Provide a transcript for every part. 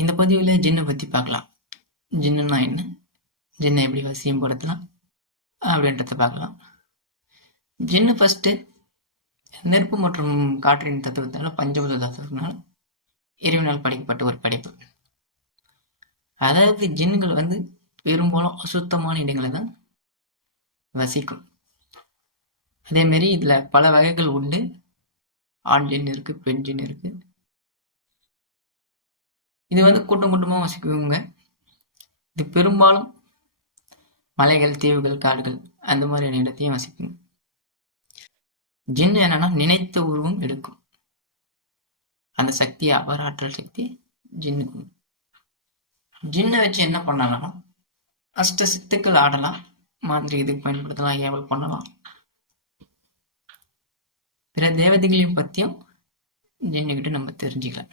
இந்த பதிவில் ஜின்னை பற்றி பார்க்கலாம். ஜின்னுனா என்ன? ஜின்னை எப்படி வசியம் படுத்தலாம்? அப்படின்றத பார்க்கலாம். ஜின்னு ஃபஸ்ட்டு நெருப்பு மற்றும் காற்றின் தத்துவத்தினால பஞ்சபூத தத்துவத்தினால இறைவனால் படைக்கப்பட்ட ஒரு படைப்பு. அதாவது ஜின்னுகள் வந்து பெரும்பாலும் அசுத்தமான இடங்களை தான் வசிக்கும். அதேமாரி இதில் பல வகைகள் உண்டு. ஆண் ஜின் இருக்குது பெண் ஜின் இருக்குது இது வந்து கூட்டம் கூட்டமாக வசிக்குவங்க. இது பெரும்பாலும் மலைகள் தீவுகள் காடுகள் அந்த மாதிரியான இடத்தையும் வசிக்கும் ஜின்னு என்னன்னா நினைத்த உருவம் எடுக்கும். அந்த சக்தி அபராற்றல் சக்தி ஜின்னுக்கு. ஜின்னை வச்சு என்ன பண்ணலாம் அஷ்ட சித்துக்கள் ஆடலாம். மாதிரி இதுக்கு பயன்படுத்தலாம் ஏவல் பண்ணலாம். பிற தேவதைகளையும் பற்றியும் ஜின்னுக்கிட்ட நம்ம தெரிஞ்சுக்கலாம்.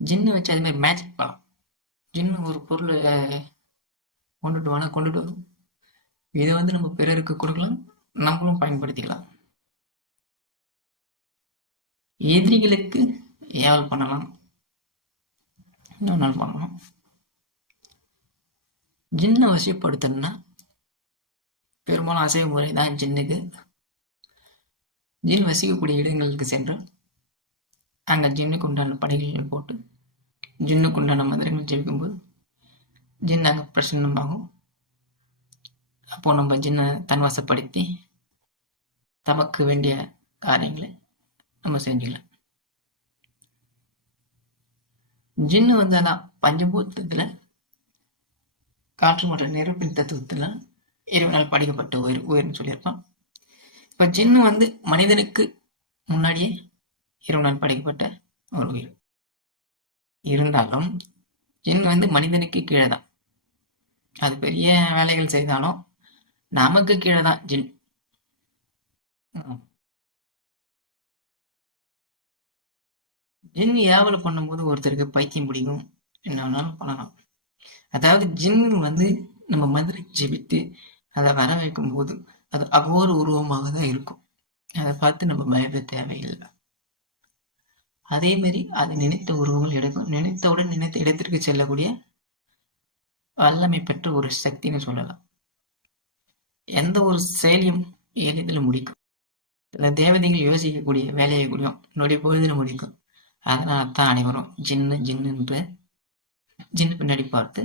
ஜின்னு வச்சு அது மாதிரி மேஜிக் பண்ணலாம் ஜின்னு ஒரு பொருளை கொண்டுட்டு வானா கொண்டுட்டு வரும் இதை வந்து நம்ம பிறருக்கு கொடுக்கலாம் நம்மளும் பயன்படுத்திக்கலாம். எதிரிகளுக்கு ஏவல் பண்ணலாம். இன்னொன்று பண்ணலாம் ஜின்னை வசிப்படுத்தணும்னா பெரும்பாலும் அசைவ முறை தான் ஜின்னுக்கு. ஜின் வசிக்கக்கூடிய இடங்களுக்கு சென்று அங்கே ஜின்னுக்கு உண்டான படைகள் போட்டு ஜின்னுக்கு உண்டான மந்திரங்கள் ஜெபிக்கும்போது ஜின் அங்கே பிரசன்னமாகும். அப்போது நம்ம ஜின்னை தன்வசப்படுத்தி தமக்கு வேண்டிய காரியங்களை நம்ம செஞ்சுக்கலாம். ஜின்னு வந்து அதான் பஞ்சபூத்தத்தில் காற்று மற்றும் நெருப்பின் தத்துவத்தில் இறைவனால் படைக்கப்பட்ட உயிர் உயிர்னு சொல்லியிருப்பான். இப்போ ஜின்னு வந்து மனிதனுக்கு முன்னாடியே இறைவனால் படைக்கப்பட்ட ஒரு உயிர். இருந்தாலும் ஜின் வந்து மனிதனுக்கு கீழே தான் அது பெரிய வேலைகள் செய்தாலும் நமக்கு கீழே தான் ஜின் ஜின் ஏவல் பண்ணும்போது ஒருத்தருக்கு பைத்தியம் பிடிக்கும் என்ன வேணாலும் பண்ணலாம். அதாவது ஜின் வந்து நம்ம மதுரை ஜெபித்து அதை வர வைக்கும் போது அது அகோர உருவமாக தான் இருக்கும். அதை பார்த்து நம்ம பயப்பட தேவையில்லை. அதே மாதிரி அது நினைத்த உருவங்கள் எடுக்கும் நினைத்தவுடன் நினைத்த இடத்திற்கு செல்லக்கூடிய வல்லமை பெற்ற ஒரு சக்தின்னு சொல்லலாம். எந்த ஒரு செயலியும் எளிதில் முடிக்கும். சில தேவதைகள் யோசிக்கக்கூடிய வேலையை கூடியும் நொடி பொழுதில் முடிக்கும். அதனால தான் அனைவரும் ஜின்னு ஜின்னு ஜின்னு பின்னாடி பார்த்து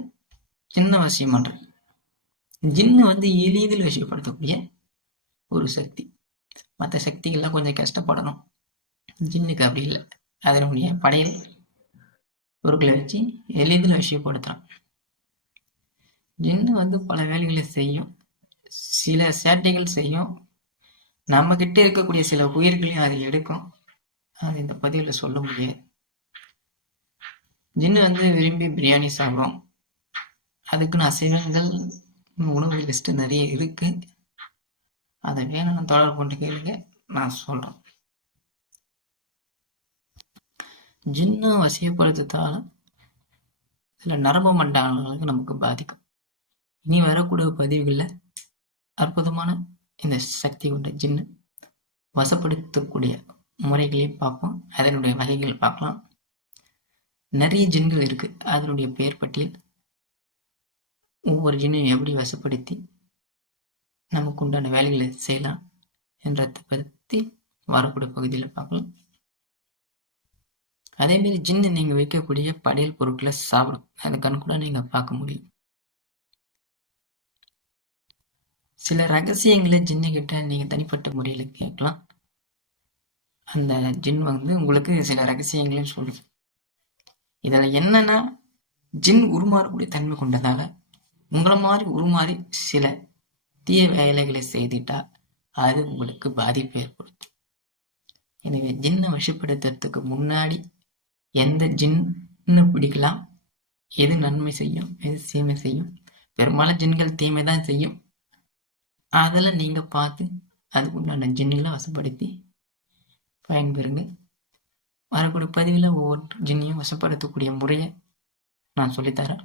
சின்ன வசியம் பண்றேன் ஜின்னு வந்து எளிதில் வசியப்படுத்தக்கூடிய ஒரு சக்தி. மற்ற சக்திகள்லாம் கொஞ்சம் கஷ்டப்படணும். ஜின்னுக்கு அப்படி இல்லை. அதனுடைய படையல் பொருட்களை வச்சு எளிதில் விஷயப்படுத்துகிறான் ஜின்னு வந்து பல வேலைகளை செய்யும். சில சேட்டைகள் செய்யும். நம்மக்கிட்ட இருக்கக்கூடிய சில உயிர்களையும் அது எடுக்கும். அது இந்த பதிவில் சொல்ல முடியாது. ஜின்னு வந்து விரும்பி பிரியாணி சாப்பிடும் அதுக்குன்னு அசைவங்கள் உணவு லிஸ்ட்டு நிறைய இருக்குது அதை வேணும்னு தொடர்பு கொண்டு கேளுங்க. நான் சொல்கிறேன் ஜின்னு வசியப்படுத்துறதால சில நரம்பு மண்டலங்களுக்கு நமக்கு பாதிக்கும். இனி வரக்கூடிய பதிவுகளில் அற்புதமான இந்த சக்தி கொண்ட ஜின்னு வசப்படுத்தக்கூடிய முறைகளையும் பார்ப்போம். அதனுடைய வகைகள் பார்க்கலாம். நிறைய ஜின்கள் இருக்கு. அதனுடைய பெயர் பட்டியல். ஒவ்வொரு ஜின்னையும் எப்படி வசப்படுத்தி நமக்கு உண்டான வேலைகளை செய்யலாம் என்றதை பற்றி வரக்கூடிய பகுதியில் பார்க்கலாம். அதேமாரி ஜின்னு நீங்கள் வைக்கக்கூடிய படையல் பொருட்களை சாப்பிடும். அதை கண் கூட நீங்கள் பார்க்க முடியும். சில ரகசியங்களை ஜின்னு கிட்ட நீங்கள் தனிப்பட்ட முறையில் கேட்கலாம். அந்த ஜின் வந்து உங்களுக்கு சில ரகசியங்களையும் சொல்லும். இதில் என்னன்னா ஜின் உருமாறக்கூடிய தன்மை கொண்டதால உங்களை மாதிரி உருமாறி சில தீய வேலைகளை செய்துட்டா அது உங்களுக்கு பாதிப்பு ஏற்படுத்தும். எனவே ஜின்னை வசப்படுத்துறதுக்கு முன்னாடி எந்த ஜின்னு பிடிக்கலாம். எது நன்மை செய்யும் எது தீமை செய்யும். பெரும்பாலும் ஜின்கள் தீமை தான் செய்யும். அதில் நீங்கள் பார்த்து அதுக்கு உண்டான ஜின்னெல்லாம் வசப்படுத்தி பயன்பெறுங்க. வரக்கூடிய பதிவில் ஒவ்வொரு ஜின்னையும் வசப்படுத்தக்கூடிய முறையை நான் சொல்லித்தரேன்.